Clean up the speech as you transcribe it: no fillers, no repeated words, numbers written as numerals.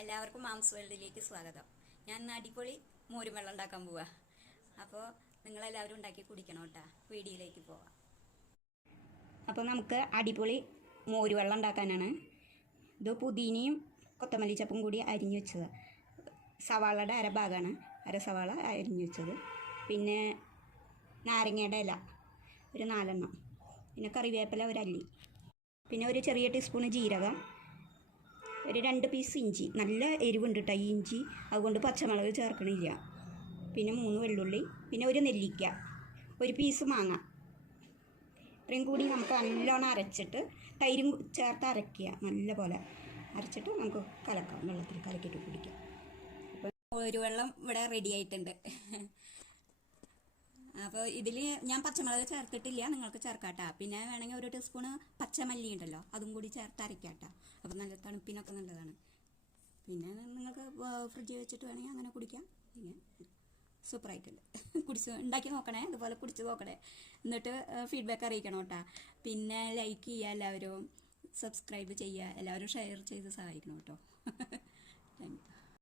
എല്ലാവർക്കും മാംസ് വേൾഡിലേക്ക് സ്വാഗതം. ഞാൻ ഇന്ന് അടിപൊളി മോരും വെള്ളം ഉണ്ടാക്കാൻ പോവാ. അപ്പോൾ നിങ്ങളെല്ലാവരും ഉണ്ടാക്കി കുടിക്കണം കേട്ടോ. വീഡിയോയിലേക്ക് പോവാം. അപ്പോൾ നമുക്ക് അടിപൊളി മോര് വെള്ളം ഉണ്ടാക്കാനാണ്. ഇത് പുതിനയും കൊത്തമല്ലി ചപ്പും കൂടി അരിഞ്ഞു വെച്ചത്. സവാളയുടെ അരഭാഗമാണ്, സവാള അരിഞ്ഞു വെച്ചത്. പിന്നെ നാരങ്ങയുടെ ഇല ഒരു 4 എണ്ണം, പിന്നെ കറിവേപ്പില ഒരു അല്ലി, പിന്നെ ഒരു ചെറിയ ടീസ്പൂണ് ജീരകം, ഒരു 2 പീസ് ഇഞ്ചി. നല്ല എരിവുണ്ട് കേട്ടോ ഈ ഇഞ്ചി, അതുകൊണ്ട് പച്ചമുളക് ചേർക്കണില്ല. പിന്നെ 3 വെള്ളുള്ളി, പിന്നെ ഒരു നെല്ലിക്ക, ഒരു പീസ് മാങ്ങ. ഇത്രയും കൂടി നമുക്ക് നല്ലോണം അരച്ചിട്ട് തൈരും ചേർത്ത് അരയ്ക്കുക. നല്ല പോലെ അരച്ചിട്ട് നമുക്ക് കലക്കാം, വെള്ളത്തിൽ കലക്കിയിട്ട് കുടിക്കാം. അപ്പോൾ ഒരു വെള്ളം ഇവിടെ റെഡി ആയിട്ടുണ്ട്. അപ്പോൾ ഇതിൽ ഞാൻ പച്ചമുളക് ചേർത്തിട്ടില്ല, നിങ്ങൾക്ക് ചേർക്കാട്ടോ. പിന്നെ വേണമെങ്കിൽ ഒരു ടീസ്പൂണ് പച്ചമല്ലി ഉണ്ടല്ലോ, അതും കൂടി ചേർത്ത് അരയ്ക്കാട്ടോ. അപ്പോൾ നല്ല തണുപ്പിനൊക്കെ നല്ലതാണ്. പിന്നെ നിങ്ങൾക്ക് ഫ്രിഡ്ജിൽ വെച്ചിട്ട് വേണമെങ്കിൽ അങ്ങനെ കുടിക്കാം. പിന്നെ സൂപ്പറായിട്ടുണ്ട്. ഉണ്ടാക്കി നോക്കണേ, ഇതുപോലെ കുടിച്ച് നോക്കണേ. എന്നിട്ട് ഫീഡ്ബാക്ക് അറിയിക്കണം കേട്ടോ. പിന്നെ ലൈക്ക് ചെയ്യുക, എല്ലാവരും സബ്സ്ക്രൈബ് ചെയ്യുക, എല്ലാവരും ഷെയർ ചെയ്ത് സഹായിക്കണം കേട്ടോ. Thank you.